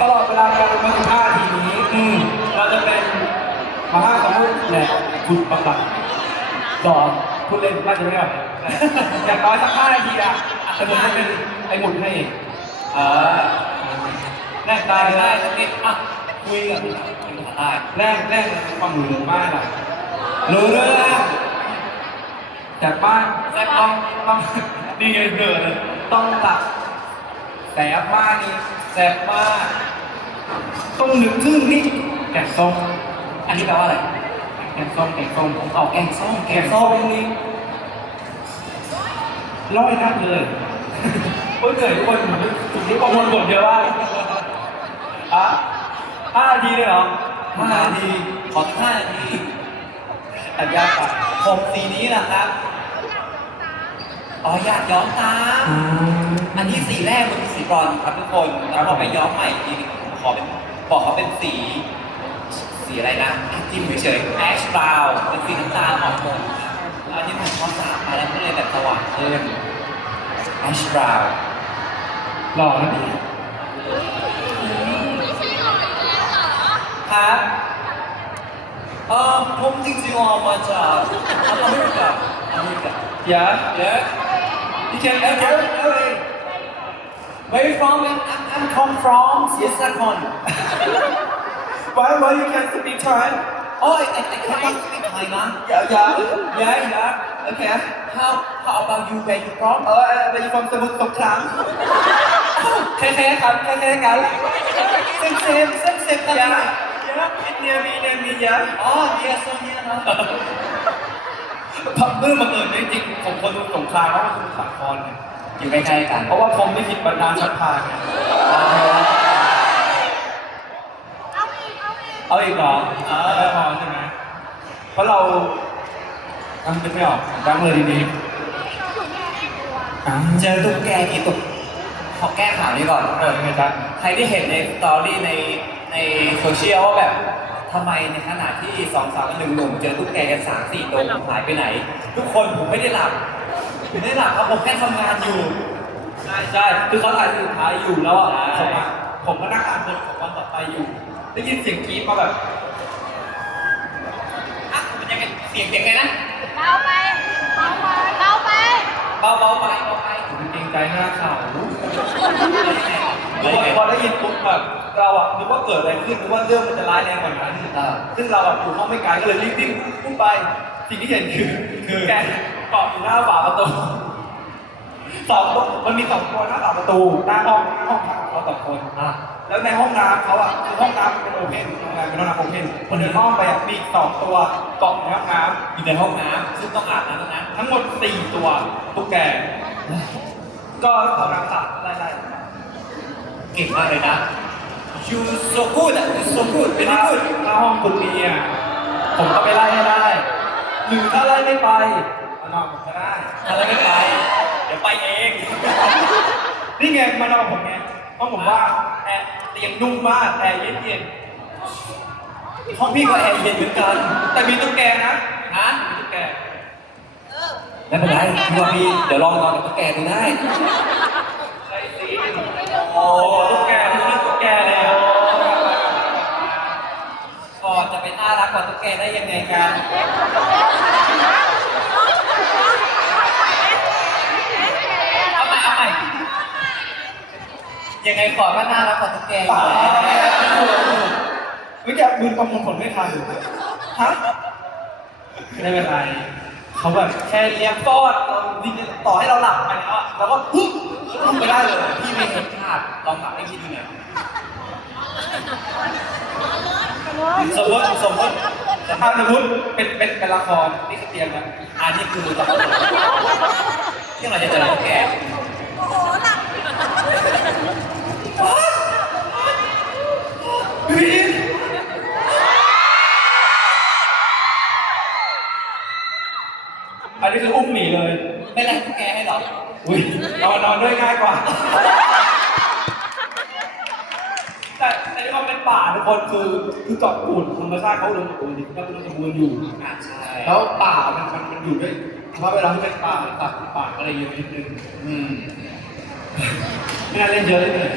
ตลอดเวลาการมา15นาทีนี้อืมเราจะเป็นมหาสมุทรและคุณประหลัดสอนคุณเล่นน่าจะไม่เอาอย่างน้อยสัก5นาทีอะแต่ผมจะเป็นไอ้หมุนให้เองเออแรกได้ได้ได้ได้สักนิดอะคุยกับคุณภาษาใต้แรกแรกความรู้มากอะรู้เรื่องจากบ้านแซ่บต้ต้อองงต้องดีไงเดินต้องตักแสบมากนี่ แสบมากต้องนึกถึงนี่แกงส้มอันนี้แปลว่าอะไร แกงส้มแกงส้มเอาแกงส้มแกงส้มนี่ร้อยนัดเลยเฮ้ยเหนื่อยทุกคนจุดนี้ประมวลบทเยอะมากอะห้านาทีเลยเหรอห้านาทีขอสักห้านาทีอัดยากอะผมสีนี้นะครับอ๋ออยากย้อมตามอันนี้สีแรกมันเป็นสี บรอนซ์ครับทุกคนแล้วพอไปย้อมใหม่อีกทีหนึงขอเป็นบอกเขาเป็นสีสีอะไรนะจิ้มเฉยๆแอชบราวเป็นสีน้ำตาลอ่อนนแล้วอันนี้ผมพอสามมาแล้วก็เลยแบบสว่างขึ้นแอชบราวหล่อนะดีครับเออผมจริงๆออกมาจากอเมริกาอเมริกาอย่า Yeah. You can uh, uh, uh, Where you from? I'm, I'm, I'm come from Sisakan. why why you can't speak Thai Oh, I, I, I can't speak Thai now. yeah yeah Yeah, yeah. Okay. How how about you? Where you from? เออเออไปฟังสมุทรสงครามแค่ๆครับแค่ๆกัน Same same same same กันอย่านะอย่าเนี่ยมีเนี่ยมีอย่าอ๋อ yes so here นะพับเรื่องบังเอิญจริงๆผมคนสมุทรสงครามเพราะว่าสมุทรสาครเนี่ย อยู่ใกล้ๆกันเพราะว่าผมไม่คิดบรรดาชัดพาไงเอาอีกเหรอเออไม่พอใช่ไหมเพราะเราตั้งนึกไม่ออกตั้งเลยทีนี้อ่าเจอตุ๊กแกกี่ตุ๊กขอแก้ข่าวนี้ก่อนเออยังไงจ๊ะใครที่เห็นในสตอรี่ในในโซเชียลว่าแบบทำไมในขณะที่สองสาวกับหนึ่งหนุ่มเจอตุ๊กแกกันสามสี่ตัวผมหายไปไหน ทุกคนผมไม่ได้หลับผม ไม่ได้หลับครับผมแค่ทำงานอยู่ ใช่ใช่คือเขาถ่ายสุดท้ายอยู่แล้วอะใช่ ผมอะผมก็นั่งอ่านบทของวันต่อไปอยู่ ได้ยินเสียงกรี๊ดมาแบบอะมันยังไงเสียงเสียงไงนะเบาไปเบาไปเบาไปเบาเบาๆไปเบาไปผมเกรงใจหน้าข่าวแล้วยังไงพอได้ยินปุ๊บแบบเราอะนึกว่าเกิดอะไรขึ้นนึกว่าเรื่องมันจะร้ายแรงกว่านั้นอ่า ซึ่งเราอะอยู่ห้องไม่ไกลก็เลยรีบวิ่งพุ่งไปสิ่งที่เห็นคือคือแก เกาะอยู่หน้าฝาประตูสองตัวมันมีสองตัวหน้าฝาประตูหน้าห้องหน้าห้องพักของเขาสองคนอะแล้วในห้องน้ำเขาอะคือห้องน้ำเป็นโอเพนทำงานเป็นห้องน้ำโอเพนคนเดินห้องไปอะมีอีกสองตัวเกาะในห้องน้อยู่ในห้องน้ำซึ่งต้องอาบน้ำทั้งนั้นำทั้งหมดสี่ตัวตุ๊กแก ก็เอาน้ำสาดไล่เก่งมากเลยนะ you so good อะ you so good ๆ very ถ้า good ถ้าห้องคุณมีอะผมก็ไปไล่ให้ได้หรือถ้าไล่ไม่ไป มานอนผมก็ได้อะไรไม่ไป เดี๋ยวไปเอง นี่ไงมานอนกับผมไงเพราะผมว่าแอร์เตียงนุ่มมากแอร์เย็นห้องพี่ก็แอร์เย็นเหมือนกันๆแต่มีตุ๊กแกนะฮะมีตุ๊กแกไม่เป็นไรพี่ว่าพี่เดี๋ยวลองนอนกับตุ๊กแกดูได้ใช่สิโอ้โอ้ตุ๊กแกคือเรื่องตุ๊กแกเลยอะก็จะไปน่ารักกว่าตุ๊กแกได้ยังไงกันเอาใหม่เอาใหม่ ยังไงขอก็น่ารักกว่าตุ๊กแกอยู่แล้วเมื่อกี้มือประมวลผลไม่ทันฮะไม่เป็นไรเขาแบบแค่เลี้ยงฟอดเราดิ้นต่อให้เราหลับไปแล้วอะเราก็ฮึบลุกไปได้เลยพี่ไม่เห็นภาพลองกลับให้พี่ดูหน่อยสมมติสมมติถ้าสมมติเป็นเป็นเป็นละครนี่คือเตรียมนะอันนี้คือจะเอาที่เราจะเจอตุ๊กแกโอ้โหหนักพี่ อันนี้คืออุ้มหนีเลย ไม่ไล่ตุ๊กแกให้หรออุ้ยนอนนอนด้วยง่ายกว่า แต่แต่ที่มันเป็นป่าทุกคนคือคือเจอดปูนธรรมชาติเขาอุดมสมบูรณ์เขาอุดมสมบูรณ์อยู่อ่าใช่แล้วป่ามันมันมันอยู่ด้วยเพราะเวลาที่เป็นป่าสัตว์ป่าอะไรเยอะนิดนึงอืม ไม่น่าเล่นเยอะเลยเลย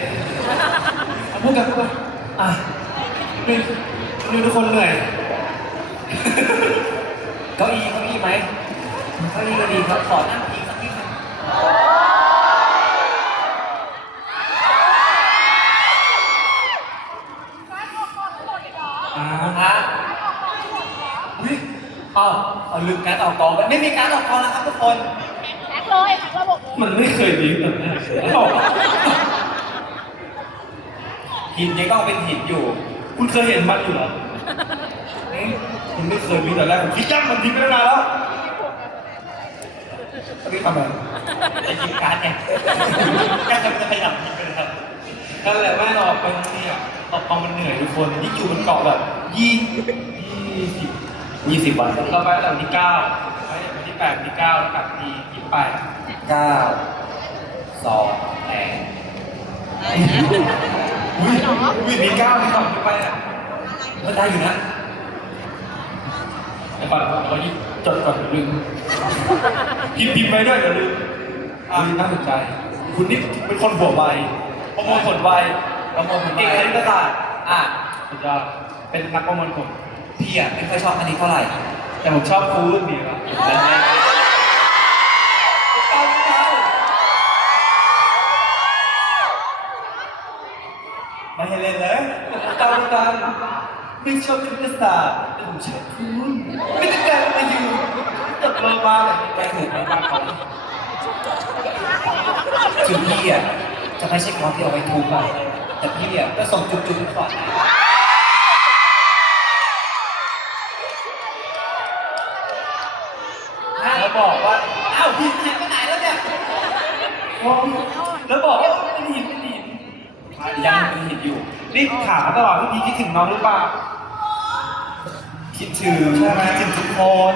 พูดพูดกันพูดกันอะนี่นี่ทุกคนเหนื่อย เก้าอี้เก้าอี้ไหมเก้าอี้ก็ดีครับขอนั่งอีกสักนิดนึงอ่าฮะอุ้ยอ้าวเอาลืมการดออกกองไปไม่มีการดออกกองแล้วครับทุกคนแท็ก เลยแท็กระบบเลยมันไม่เคยมีแบบนี้เอ้าหินยังต้องเป็นหินอยู่ คุณเคยเห็นมันอยู่เหรอเอ๊ะคุณไม่เคยมีแต่แรกผมคิดย่ำมันทิ้งไปตั้งนานแล้วอันนี้ทำอะไรจะหยิบการ์ดไงแค่จะขยับหยิบไปเลยครับนั่นแหละแม่เราเป็นเนี่ยตอกกองมันเหนื่อยทุกคนยิ่งอยู่บนเกาะแบบยี่ยี่สิบยี่สิบวันเราไปตั้งแต่วันที่เก้าไปวันที่แปดวันที่เก้าแล้วกลับที่ยี่สิบ แปดเก้าสองแปดอุ้ยอุ้ยมีเก้ามีสองมีไปอะก็ได้อยู่นะเดี๋ยวก่อนเราหยิบจดก่อนลืมพิมพ์พิมพ์ไปด้วยเดี๋ยวลืมอะน่าสนใจ คุณนี่เป็นคนหัวไวประมวลผลไวประมวลผลเก่งคณิตศาสตร์อะสุดยอดเป็นนักประมวลผลพี่อะไม่ค่อยชอบอันนี้เท่าไหร่ แต่ผมชอบครูรุ่นนี้ค ตามตามไม่ชอบคณิตศาสตร์แต่ผมชอบคุณไม่ได้การมาอยู่ตกลงมาแบบนี้ไปถึงไปมากกว่าคือพี่อะจะไม่ใช่ความที่เอาไว้ทุบอะแต่พี่อะก็ส่งจุ๊บๆก่อน นอยู่นี่ถามตลอดว่าพี่คิดถึงน้องหรือเปล่า คิดถึงใช่ไหมคิดถึงทุกคน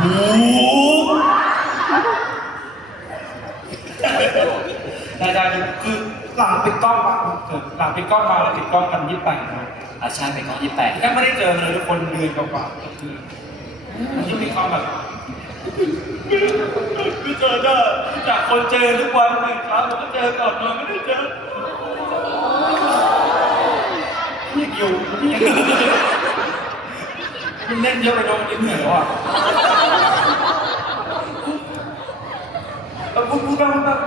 โอ้ได้ได้คือหลังปิดกล้องมาหลังปิดกล้องมาแล้วปิดกล้องกันยี่สิบแปดนะอาชาเป็นของยี่แปดแค่ไม่ได้เจอเลยทุกคนเดือนกว่าๆก็คือ มันจะมีความแบบไม่เจอเด้อจากคนเจอทุกวันหนึ่งครั้งแล้วก็เจอก่อนนอนไม่ได้เจอพี่อยู่พี่มันเล่นเยอะไปโดนมันเหนื่อยว่ะเออพูดพูดบ้างพูดบ้าง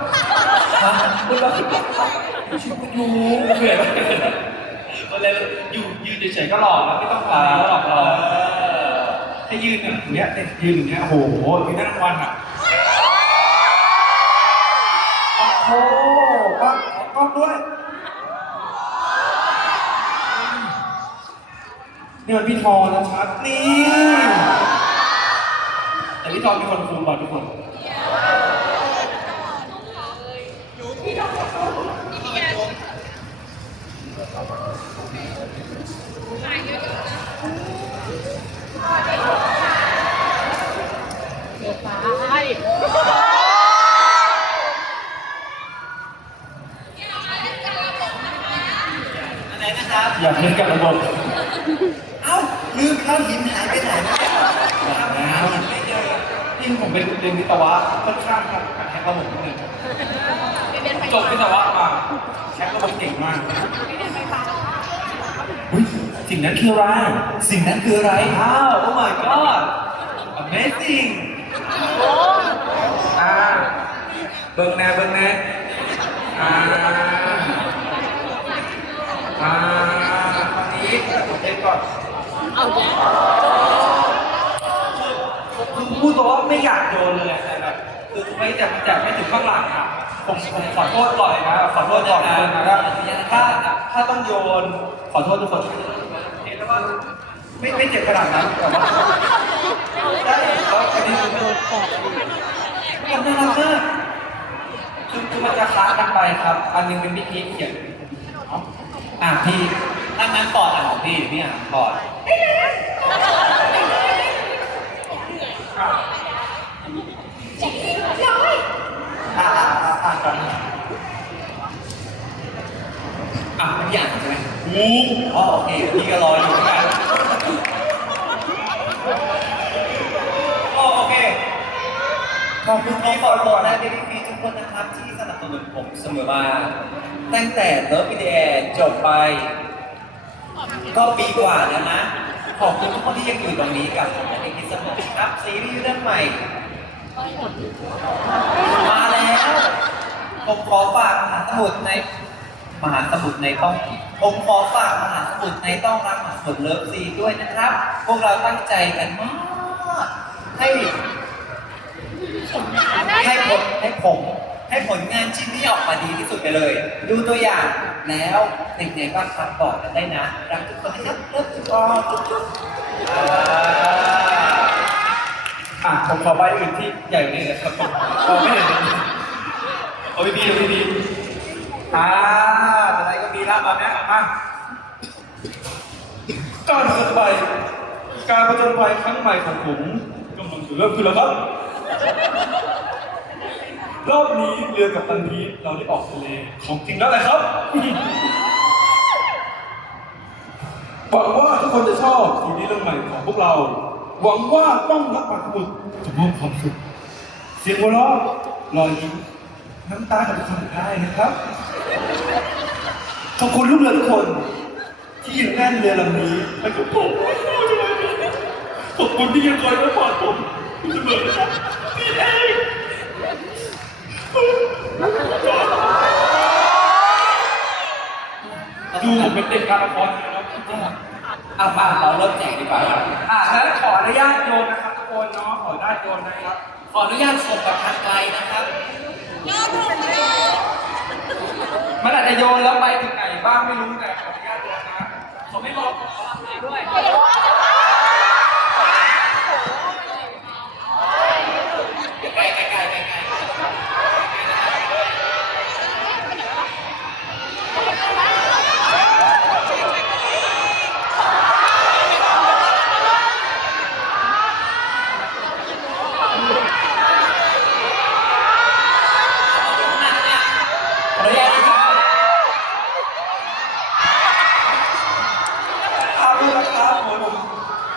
พูดบ้างช่วยพูดอยู่เหนื่อยไหมมันเลยอยู่ยืนเฉยๆก็หล่อแล้วไม่ต้องทำอะไรก็หลอหล่อ ถ้ายืนอย่างเนี้ยยืนอย่างเนี้ยโอ้โหยืนได้ทั้งวันอะโอ้โหป้าขอกล้องด้วยนี่มันพี่ทอนะครับนี่แต่พี่ทอเป็นคนคุมบอลทุกคนอะ ไรนะครับ อยากเล่นกับระบบเอ้าลืมข้าวหินหายไปไหนแล้วแล้วนี่ผมเป็นเรียนวิศวะค่อนข้างกับแฮกระบบนิดนึงจบวิศวะมาแฮกระบบเก่งมากอุ๊ยสิ่งนั้นคืออะไร สิ่งนั้นคืออะไรอ้าว oh my god amazing อ่าเบิ่งแน่เบิ่งแน่อ่าอ่าคนนี้ผมเช็ค ก่อนเอาแย่คือพูดตัวว่าไม่อยากโยนเลยอะแต่แบบคือไม่แต่มันจะไม่ถึงข้างหลังอะผมผมขอโทษก่อนเลยนะขอโทษก่อนทุกคนนะถ้าถ้าต้องโยนขอโทษทุกคนเห็นแล้วว่าไม่ไม่เจ็บขนาดนั้นแต่ว่าได้แล้วอันนี้คือมันน่ารักมากคือคือมันจะค้ากันไปครับ อันหนึงเป็นพิธีเขียนเนาะอะพี่ นั่นนั้นปอดอะของพี่พี่อะปอดอ่าอ่าอ่าอ่ากันอะพี่อ่านใช่ไหมงูอ๋อโอเคพี่ก็รออยู่เหมือนกันโอโอเค ขอบคุณขอที่ขต่ออบคุก่อณนและนะเบบี้ฟีทุกคนนะครับที่สนับสนุนผมเสมอมา ตั้งแต่เลิฟพีดีแอจบไป ก็ปีกว่าแล้วนะ ขอบคุณทุกคนที่ยังอยู่ตรงนี้กับผมและเด็กที่เสมอครับซีรีส์เรื่องใหม่ มาแล้ว ผมขอฝากมหาสมุทรในมหาสมุทรในต้องผมขอฝากมหาสมุทรในต้องรักมหาสมุทรเลิฟซีด้วยนะครับ พวกเราตั้งใจกันมากให้ให้ผลให้ผม ให้ผลงานชิ้นนี้ออกมาดีที่สุดไปเลย ดูตัวอย่างแล้วเด็กๆก็ทักบอกกันได้นะ รักทุกคนนะครับเลิฟทุกคนจุ๊บๆอ่าอะผมขอใบอื่นที่ใหญ่กว่านี้นะครับเราไม่เห็นเลยโอ้ยพี่พี่พี่อ่าอะไรก็มีแล้วตอนเนี้มาการผจญภัยการผจญภัยครั้งใหม่ของผมกำลังจะเริ่มขึ้นแล้วครับ รอบนี้เรือกับตันพีชเราได้ออกทะเลของจริงแล้วแหละครับหวังว่าทุกคนจะชอบซีรีส์เรื่องใหม่ของพวกเรา หวังว่าต้องรักปากสมุทรจะมอบความสุขเสียงหัวเราะรอยยิ้มน้ำตากับทุกคนได้นะครับขอบคุณลูกเรือทุกคน ที่ยู่แน่นเรือลำนี้และกับผมขอบคุณที่ยังคอยรับผ่านผมเสมอนะครับนี่เอง ดูผมเป็นเด็กการละครนะครับเอามาเราเริ่มแจกดีกว่าครับอ่าแล้วขออนุญาตโยนนะครับทุกคนเนาะขออนุญาตโยนนะครับ ขออนุญาตส่งกับทางไกลนะครับมันอาจจะโยนแล้วไปถึงไหนบ้างไม่รู้แต่ขออนุญาตโยนนะผมไม่บอกขออภัยด้วย ใกล้ใกล้ใกล้ใกล้ใกล้ขออนุญาตนะครับ ขอบคุณนะครับโอ้ยผม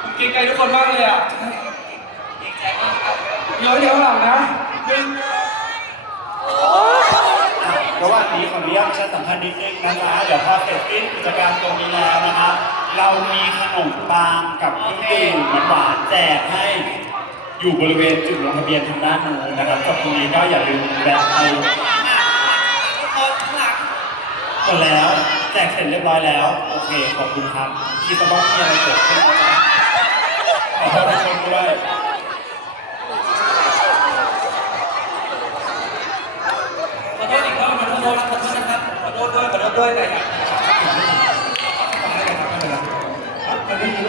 ผมเกรงใจทุกคนมากเลยอะ ดีใจมากครับ เดี๋ยวเดี๋ยวหลังนะหนึ่ง ระหว่างนี้ขออนุญาตประชาสัมพันธ์นิดนึงนะคะ เดี๋ยวพอเสร็จสิ้นกิจกรรมตรงนี้แล้วนะครับเรามีขนมปังกับเครื่องดื่มหวานๆแจกให้อยู่บริเวณจุดลงทะเบียนทางด้านโน้นนะครับกับตรงนี้ก็อย่าลืมแวะไปทุกคนข้างหลังหมดแล้วแจกเสร็จเรียบร้อยแล้ว โอเค ขอบคุณครับคิดว่ามีอะไรเกิดขึ้นนะครับขอโทษทุกคนด้วย ขอโทษอีกรอบขอโทษขอโทษนะครับ ขอโทษด้วย ขอโทษด้วยแต่อยาก มันไม่มี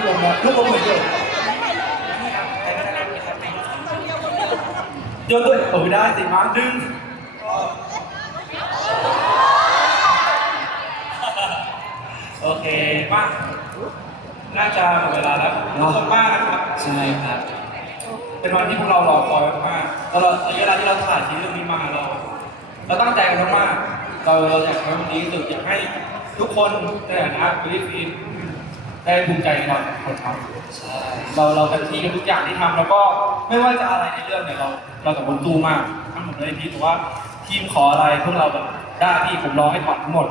ลูกอมนะลูกอมเหมือนเดิมโยนด้วยเออได้สิมาดึงโอเคมาน่าจะหมดเวลาแล้วขอบคุณมากนะครับ ใช่ครับ เป็นวันที่พวกเรารอคอยมากๆตลอดระยะเวลาที่เราถ่ายซีรีส์เรื่องนี้มาเราเราตั้งใจกันมากๆเราเราอยากทำมันดีที่สุดอยากให้ทุกคนในฐานะฟิลิปปินส์ ได้ภูมิใจในความคนทำใช่เราเราเต็มที่กับทุกอย่างที่ทำแล้วก็ไม่ว่าจะอะไรในเรื่องเนี่ยเราเรากับคนตู้มากทั้งหมดเลยพี่แต่ว่าทีมขออะไรพวกเราแบบได้พี่ผมรอให้ผ่านทั้งหมด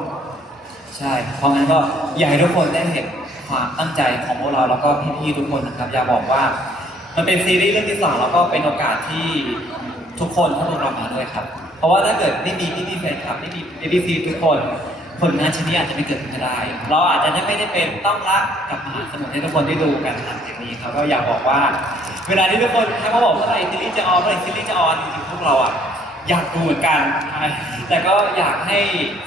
ใช่ เพราะงั้นก็อยากให้ทุกคนได้เห็นความตั้งใจของพวกเราแล้วก็พี่ๆทุกคนนะครับ อยากบอกว่า มันเป็นซีรีส์เรื่องที่สองแล้วก็เป็นโอกาสที่ทุกคนถ้าพวกเรามาด้วยครับ เพราะว่าถ้าเกิดไม่มีพี่ๆแฟนคลับไม่มีเอ c ซีทุกคน ผลงานชิ้นนี้อาจจะไม่เกิดขึ้นก็ได้ เราอาจจะไม่ได้เป็นต้องรักกับมหาสมุทรให้ทุกคนได้ดูกันหลังจากนี้ครับก็อยากบอกว่า เวลาที่ทุกคนให้เขาบอกเมื่อไรซีรีส์จะออนเมื่อไหร่ซีรีส์จะออนจริงๆพวกเราอะอยากดูเหมือนกัน แต่ก็อยากให้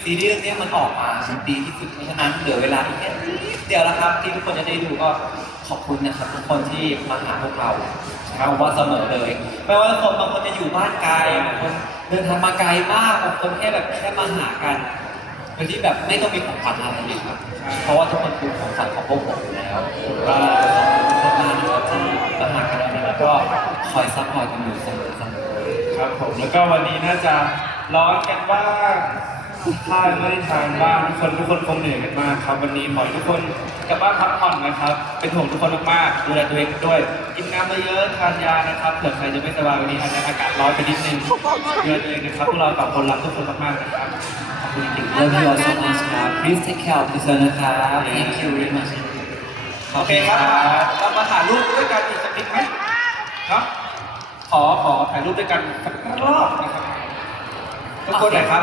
ซีรีส์เรื่องนี้มันออกมาดีที่สุดเพราะฉะนั้นเหลือเวลาอีกแค่เดียวแล้วครับ ที่ทุกคนจะได้ดูก็ขอบคุณนะครับทุกคนที่มาหาพวกเราครับว่าเสมอเลยไม่ว่าคนบางคนจะอยู่บ้านไกลบางคนเดินทางมาไกลมากบางคนแค่แบบแค่มาหากัน โดยที่แบบไม่ต้องมีของขวัญอะไรเลยครับ เพราะว่าทุกคนคือของขวัญของพวกผมอยู่แล้วก็ขอบคุณมากนะครับที่มาหากันวันนี้แล้วก็คอยซัพพอร์ตกันอยู่เสมอเสมอครับผมแล้วก็วันนี้น่าจะร้อนกันบ้างถ้าไม่ได้ทานบ้างทุกคนทุกคนคงเหนื่อยกันมากครับวันนี้ขอให้ทุกคนกลับบ้านพักผ่อนนะครับ เป็นห่วงทุกคนมากๆดูแลตัวเองด้วย กินน้ำเยอะๆทานยานะครับเผื่อใครจะไม่สบายวันนี้อาจจะอากาศร้อนไปนิดนึงดูแลตัวเองนะครับพวกเราสองคนรักทุกคนมากๆนะครับ ขอบคุณจริงๆ Love you all so much ครับ Please take care of yourself นะครับ Thank you very much โอเคครับ เรามาถ่ายรูปด้วยกันอีกสักนิดไหมครับ ขอขอถ่ายรูปด้วยกันสักรอบนะครับทุกคนหน่อยครับ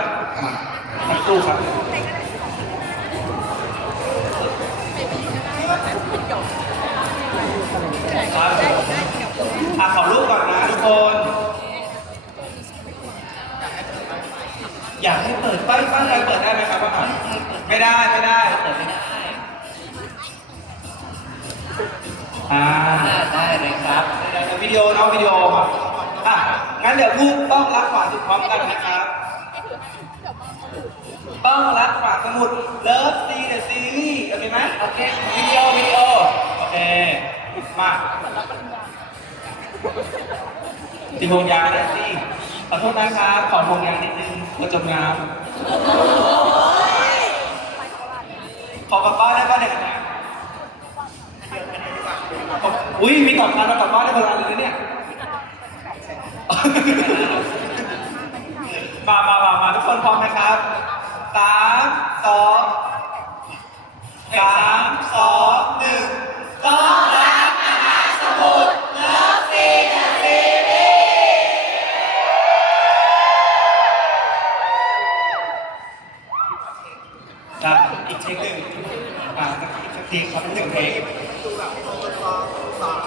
สักครู่ครับ ร้อมกันนะครับต้องรักขวาสมุดเลิฟซีเดอะซีรีส์โอเคไหมโอเควิดีโอวิดีโอโอเค มาตีพงยางนะสิขอโทษนะครับขอพงยางนิดนึงกระจมน้ำขอกลับบ้านได้ป่ะเด็กนะอุ้ยมีกลับบ้านมากลับบ้านได้คนละเลยเนี่ย มามามามาทุก คนพร้อมนะครับสามสองสามสองหนึ่งต้องรักมหาสมุทรเลิฟซีเดอะซีรีส์ครับอีกเทคหนึ่งอ่าสักทีสักทีครับหนึ่งเพลง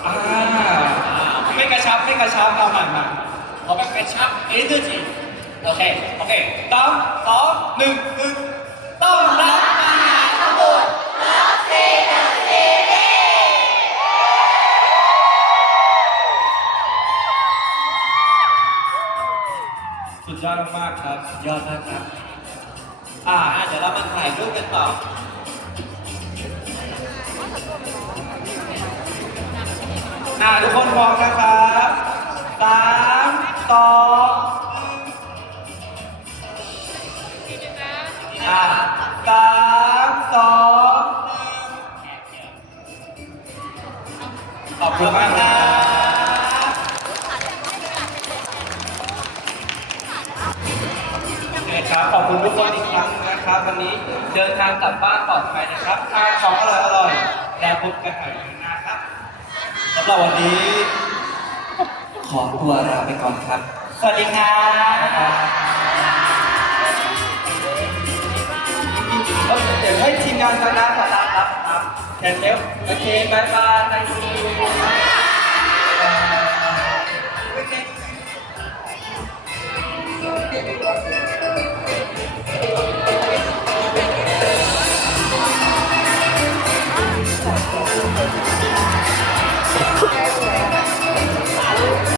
อ่าไม่กระชับไม่กระชับเอาใหม่มาขอแบบกระชับ energy โอเค โอเคสามสองหนึ่งหนึ่งต้องรักมหาสมุทรสุดยอดมากครับยอดมากครับอ่าอ่า เดี๋ยวเรามาถ่ายรูปกันต่ออ่าทุกคนพร้อมนะครับสามสอง อ่าสามสองหนึ่งขอบคุณมากครับโอเคครับ ขอบคุณทุกคนอีกครั้งนะครับ วันนี้เดินทางกลับบ้านปลอดภัยนะครับทานของอร่อยๆแล้วพบกันใหม่ในหน้าครับสำหรับวันนี้ ขอตัวลาไปก่อนครับ สวัสดีครับ เดี๋ยวให้ทีมงานตาณะคณะครับครับแคนเซลโอเคบายบายนายคุณ